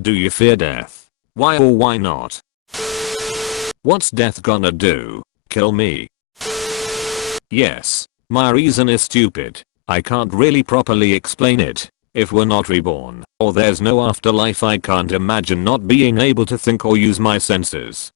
Do you fear death? Why or why not? What's death gonna do? Kill me? Yes. My reason is stupid. I can't really properly explain it. If we're not reborn, or there's no afterlife, I can't imagine not being able to think or use my senses.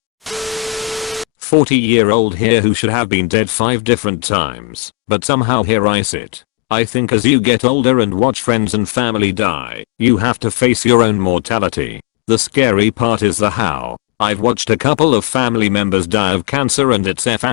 40-year-old here who should have been dead 5 different times, but somehow here I sit. I think as you get older and watch friends and family die, you have to face your own mortality. The scary part is the how. I've watched a couple of family members die of cancer and it's F***king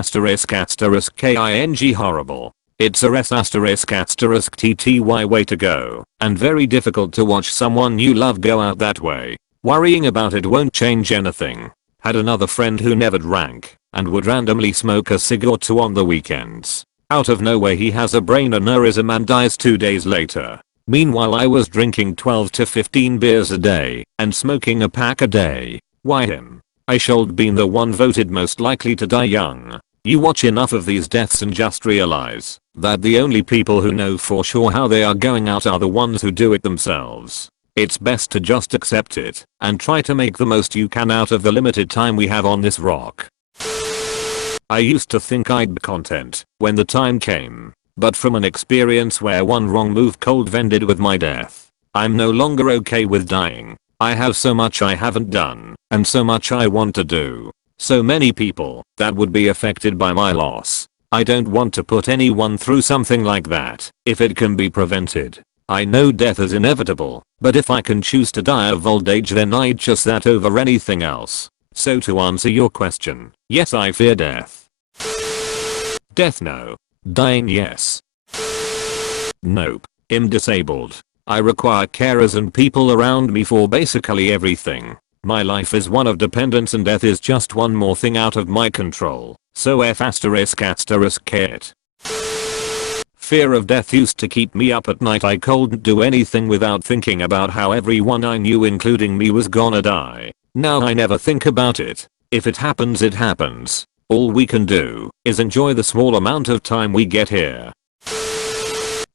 horrible. It's a S***TTY way to go, and very difficult to watch someone you love go out that way. Worrying about it won't change anything. Had another friend who never drank, and would randomly smoke a cig or two on the weekends. Out of nowhere he has a brain aneurysm and dies 2 days later. Meanwhile I was drinking 12 to 15 beers a day, and smoking a pack a day. Why him? I should been the one voted most likely to die young. You watch enough of these deaths and just realize that the only people who know for sure how they are going out are the ones who do it themselves. It's best to just accept it and try to make the most you can out of the limited time we have on this rock. I used to think I'd be content when the time came, but from an experience where one wrong move cold ended with my death, I'm no longer okay with dying. I have so much I haven't done, and so much I want to do. So many people that would be affected by my loss. I don't want to put anyone through something like that if it can be prevented. I know death is inevitable, but if I can choose to die of old age then I'd choose that over anything else. So to answer your question, yes I fear death. Death no. Dying yes. Nope. I'm disabled. I require carers and people around me for basically everything. My life is one of dependence and death is just one more thing out of my control. So F***it. Fear of death used to keep me up at night. I couldn't do anything without thinking about how everyone I knew including me was gonna die. Now I never think about it. If it happens it happens. All we can do is enjoy the small amount of time we get here.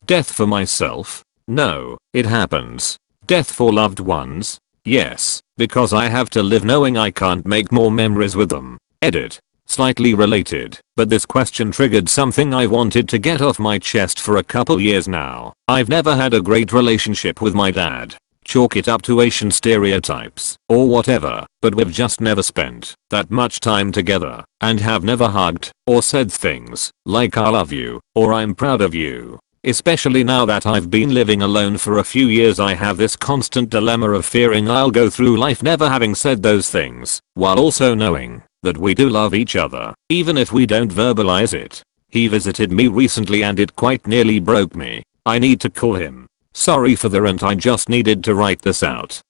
Death for myself? No, it happens. Death for loved ones? Yes, because I have to live knowing I can't make more memories with them. Edit. Slightly related, but this question triggered something I wanted to get off my chest for a couple years now. I've never had a great relationship with my dad. Chalk it up to Asian stereotypes or whatever, but we've just never spent that much time together and have never hugged or said things like I love you or I'm proud of you. Especially now that I've been living alone for a few years, I have this constant dilemma of fearing I'll go through life never having said those things, while also knowing that we do love each other, even if we don't verbalize it. He visited me recently and it quite nearly broke me. I need to call him. Sorry for the rant, I just needed to write this out.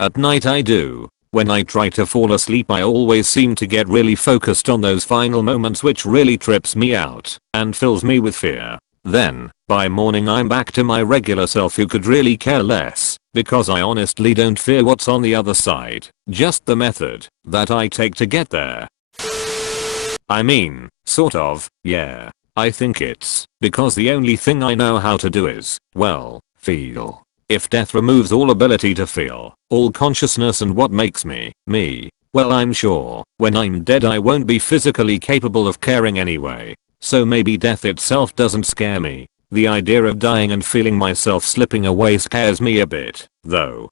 At night I do. When I try to fall asleep I always seem to get really focused on those final moments, which really trips me out and fills me with fear. Then, by morning I'm back to my regular self who could really care less, because I honestly don't fear what's on the other side, just the method that I take to get there. I mean, sort of, yeah. I think it's because the only thing I know how to do is, well, feel. If death removes all ability to feel, all consciousness and what makes me, me, well I'm sure, when I'm dead I won't be physically capable of caring anyway. So maybe death itself doesn't scare me. The idea of dying and feeling myself slipping away scares me a bit, though.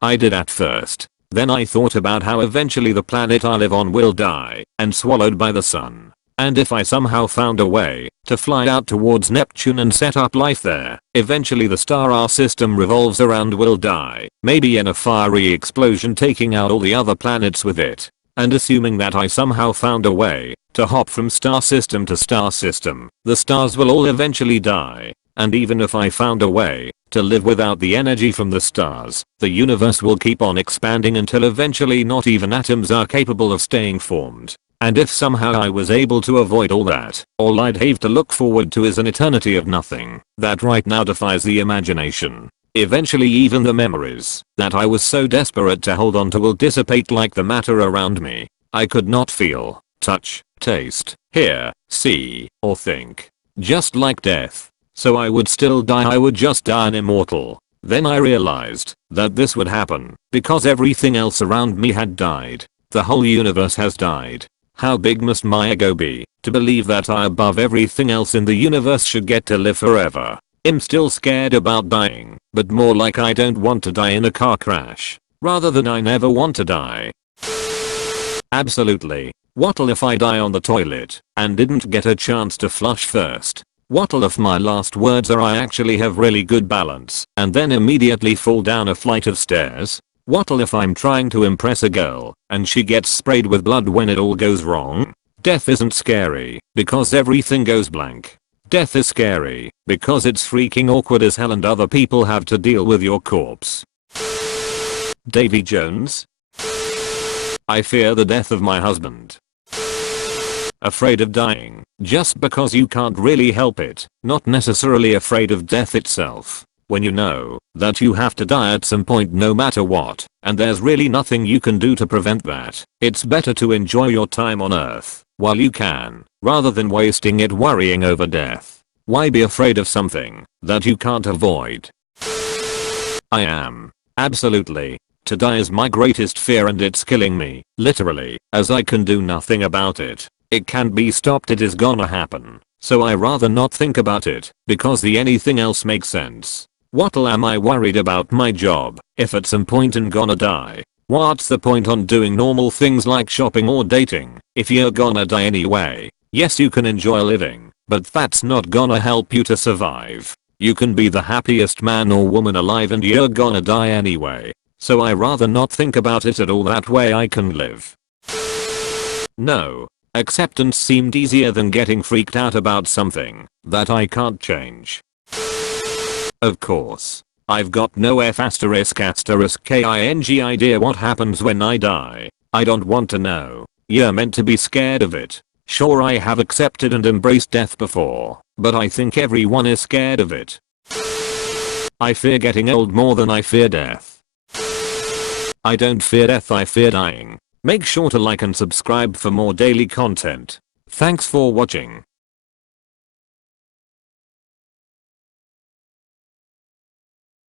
I did at first. Then I thought about how eventually the planet I live on will die and swallowed by the sun. And if I somehow found a way to fly out towards Neptune and set up life there, eventually the star our system revolves around will die, maybe in a fiery explosion taking out all the other planets with it. And assuming that I somehow found a way to hop from star system to star system, the stars will all eventually die. And even if I found a way to live without the energy from the stars, the universe will keep on expanding until eventually not even atoms are capable of staying formed. And if somehow I was able to avoid all that, all I'd have to look forward to is an eternity of nothing that right now defies the imagination. Eventually even the memories that I was so desperate to hold on to will dissipate like the matter around me. I could not feel, touch, taste, hear, see, or think. Just like death. So I would still die, I would just die an immortal. Then I realized that this would happen because everything else around me had died. The whole universe has died. How big must my ego be to believe that I above everything else in the universe should get to live forever? I'm still scared about dying, but more like I don't want to die in a car crash, rather than I never want to die. Absolutely. What'll if I die on the toilet and didn't get a chance to flush first? What'll if my last words are I actually have really good balance and then immediately fall down a flight of stairs? What'll if I'm trying to impress a girl and she gets sprayed with blood when it all goes wrong? Death isn't scary because everything goes blank. Death is scary because it's freaking awkward as hell and other people have to deal with your corpse. Davy Jones? I fear the death of my husband. Afraid of dying just because you can't really help it, not necessarily afraid of death itself. When you know that you have to die at some point no matter what, and there's really nothing you can do to prevent that, it's better to enjoy your time on earth while you can, rather than wasting it worrying over death. Why be afraid of something that you can't avoid? I am. Absolutely. To die is my greatest fear and it's killing me, literally, as I can do nothing about it. It can't be stopped, it is gonna happen. So I rather not think about it, because the anything else makes sense. What'll am I worried about my job, if at some point I'm gonna die? What's the point on doing normal things like shopping or dating, if you're gonna die anyway? Yes, you can enjoy living, but that's not gonna help you to survive. You can be the happiest man or woman alive and you're gonna die anyway. So I rather not think about it at all, that way I can live. No. Acceptance seemed easier than getting freaked out about something that I can't change. Of course. I've got no ***king idea what happens when I die. I don't want to know. You're meant to be scared of it. Sure, I have accepted and embraced death before, but I think everyone is scared of it. I fear getting old more than I fear death. I don't fear death, I fear dying. Make sure to like and subscribe for more daily content. Thanks for watching.